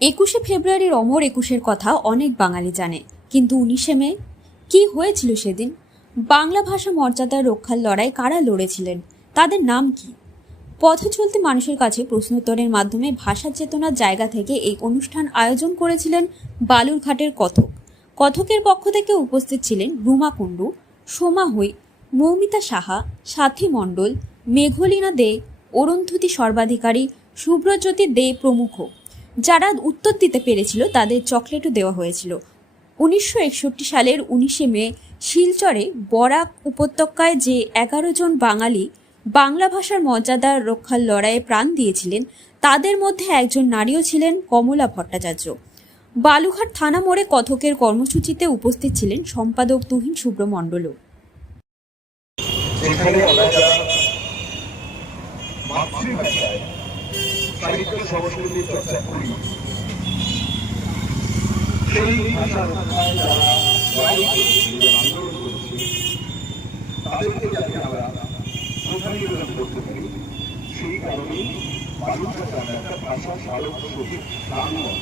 21শে ফেব্রুয়ারির অমর একুশের কথা অনেক বাঙালি জানে, কিন্তু 19শে মে কি হয়েছিল সেদিন? বাংলা ভাষা মর্যাদা রক্ষার লড়াই কারা লড়েছিলেন, তাদের নাম কি? পথ চলতি মানুষের কাছে প্রশ্নোত্তরের মাধ্যমে ভাষা চেতনার জায়গা থেকে এই অনুষ্ঠান আয়োজন করেছিলেন বালুরঘাটের কথক। কথকের পক্ষ থেকে উপস্থিত ছিলেন রুমা কুণ্ডু, সোমা হৈ, মৌমিতা সাহা, সাথী মণ্ডল, মেঘলিনা দে, অরুন্ধতী সর্বাধিকারী, শুভ্রজ্যোতি দে প্রমুখ। যারা উত্তর দিতে পেরেছিল তাদের চকলেটও দেওয়া হয়েছিল। 1961 সালের 19শে মে শিলচরে বরাক উপত্যকায় যে 11 জন বাঙালি বাংলা ভাষার মর্যাদা রক্ষার লড়াইয়ে প্রাণ দিয়েছিলেন, তাদের মধ্যে একজন নারীও ছিলেন কমলা ভট্টাচার্য। বালুঘাট থানা মোড়ে কথকের কর্মসূচিতে উপস্থিত ছিলেন সম্পাদক তুহিন শুভ্র মণ্ডলও। সাহিত্য সংস্কৃতির চর্চা করি, সেই ভাষার আন্দোলন করেছে তাদেরকে যাতে আমরা শ্রদ্ধা নিবেদন করতে পারি, সেই কারণেই বালুঘাট একটা ভাষা স্মারক শহীদ প্রাঙ্গণ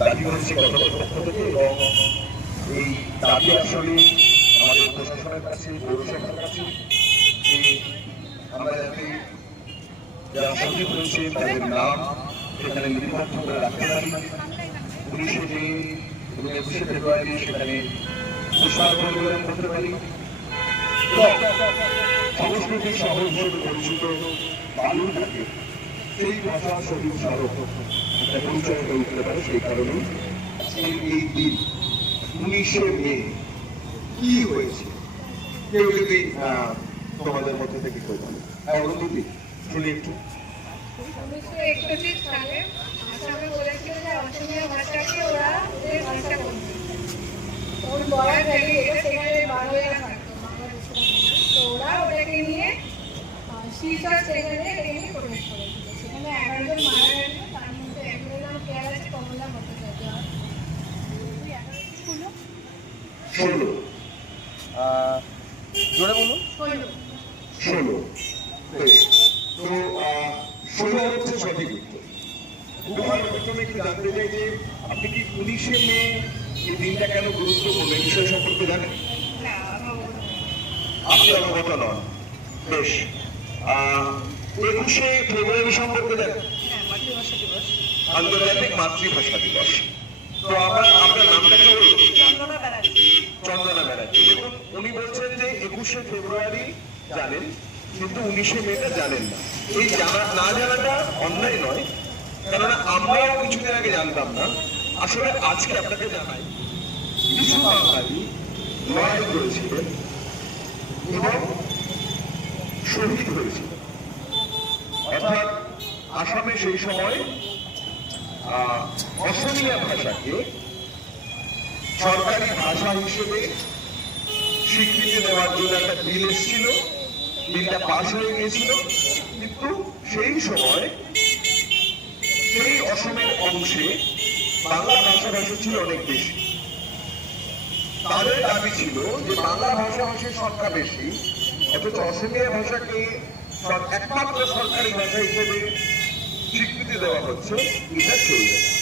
দাবি হয়েছে কথকের পক্ষ থেকে। এবং এই দাবি আসলে আমাদের প্রশাসনের কাছে, পৌরসভার কাছে, যে আমরা যাতে যারা শহীদ হয়েছে তাদের নাম সেখানে লিপিবদ্ধ করে রাখতে পারি। 19শে মে এবং 21শে ফেব্রুয়ারি সেখানে পুষ্পার্ঘ্য নিবেদন করতে পারি। সংস্কৃতির শহর হিসেবে পরিচিত বালুরঘাটে সেই ভাষা শহীদ স্মারক একটা পরিচয় হয়ে উঠতে পারে। সেই কারণে এই দিন 19শে মে কি হয়েছে কেউ যদি তোমাদের মধ্যে থেকে কেউ বলে, অনুভূতি শুনি একটু। 1961 সালে আসামে বলেছিল যে অসমীয়া ভাষাকে ওরা ওদের ভাষা বলবে। ওর বড়ার ভ্যালি এটা সেখানে বাংলায় থাকতো, বাংলাদেশের। তো ওরা ওটাকে নিয়ে শিলচর সেখানে নিয়ে প্রবেশ করেছিল। সেখানে 11 জন মারা গেছিল, তার মধ্যে 11 জন প্লেয়ার আছে কমলা ভট্টাচার্য। 16 জোরে বলুন। 16 বেশ। তো 16 হচ্ছে সঠিক উত্তর। প্রথমে একটু জানতে চাই যে আপনি কি 19শে মে এই দিনটা কেন গুরুত্বপূর্ণ এই বিষয় সম্পর্কে জানেন? আপনি অবগত নন। বেশ। 21শে ফেব্রুয়ারি সম্পর্কে জানেন? আন্তর্জাতিক মাতৃভাষা দিবস। তো আপনার নামটা কি বলুন? চন্দনা ব্যানার্জি। দেখুন, উনি বলছেন যে 21শে ফেব্রুয়ারি জানেন, কিন্তু 19শে মেটা জানেন না। এই না জানাটা অন্যায় নয়, কেননা আমরাও কিছুদিন আগে জানতাম না। আসলে আজকে আপনাকে জানাই, কিছু বাঙালি লড়াই করেছিলেন এবং শহীদ হয়েছিলেন। অর্থাৎ আসামে সেই সময় অসমীয়া ভাষাকে সরকারি ভাষা হিসেবে স্বীকৃতি দেওয়ার জন্য একটা বিল এসেছিল। বিলটা পাশ হয়ে গিয়েছিল, কিন্তু সেই সময় সেই অসমের অংশে বাংলা ভাষাভাষী ছিল অনেক বেশি। তাদের দাবি ছিল যে বাংলা ভাষাভাষীর সংখ্যা বেশি, অথচ অসমীয়া ভাষাকে একমাত্র সরকারি ভাষা হিসেবে স্বীকৃতি দেওয়া হচ্ছে, এটা চলবে না।